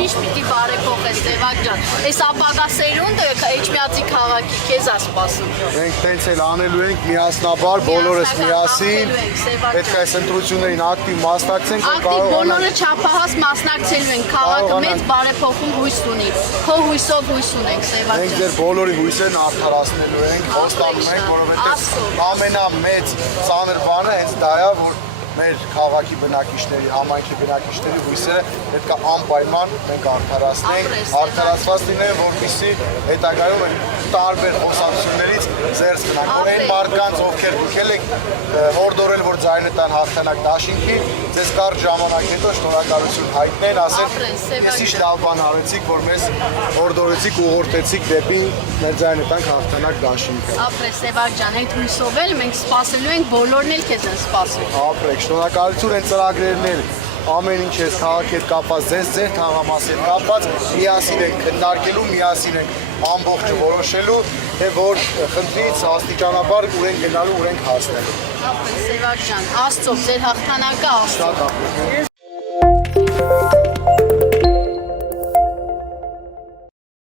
ամեն ինչ պիտի բարեփոխես Սևակ ջան։ Այս ապագա սերունդը Էջմիածի քաղաքի քեզ է սպասում։ Մենք տենց էլ անելու ենք միասնաբար, բոլորս միասին։ Պետք է այս ընտրություններին ակտիվ մասնակցենք, որ կարողանանք բոլորը չափահաս մասնակցելու են, քաղաքը մեծ բարեփոխում հույս ունի։ Քո հույսով հույս ունենք Սևակ ջան։ Մենք ձեր բոլորի հույսերն արդարացնելու ենք, հաստատում ենք, որովհետև ամենամեծ ծանր բանը հենց դա է, որ մեր քաղաքի բնակիչների, համայնքի բնակիչների հույսերը պետք է անպայման մենք արդարացնենք, արդարացված լինեն, որպեսզի հետագայում տարբեր խոսակցություններից զերծ գնանք։ Որ այն մարդկանց, ովքեր եկել եք հորդորել, որ ձայնը տան հաղթանակ դաշինքի, ձեզ կարճ ժամանակ հետո շնորհակալություն հայտնեն, ասեն, ես ինչ լավ բան արեցիք, որ մեզ հորդորեցիք, ուղղորդեցիք դեպի մեր ձայնը տանք հաղթանակ դաշինքը։ Ապրես Սևակ ջան, այդ հույսով էլ մենք սպասելու ենք, բոլորն էլ քեզ են սպասում։ Ապրեք, շնորհակալություն են ծրագրերն էլ ամեն ինչ ես քաղաքի հետ կապված, ձեր թաղամասի հետ կապված, միասին ենք քննարկելու, միասին ենք ամբողջը որոշելու, թե որ խնդրից աստիճանաբար ուր ենք գնալու, ուր ենք հասնելու։ Ապրես Սևակ ջան, Աստծո ձեր հաղթանակը Աստծո։ Շատ ապրեք։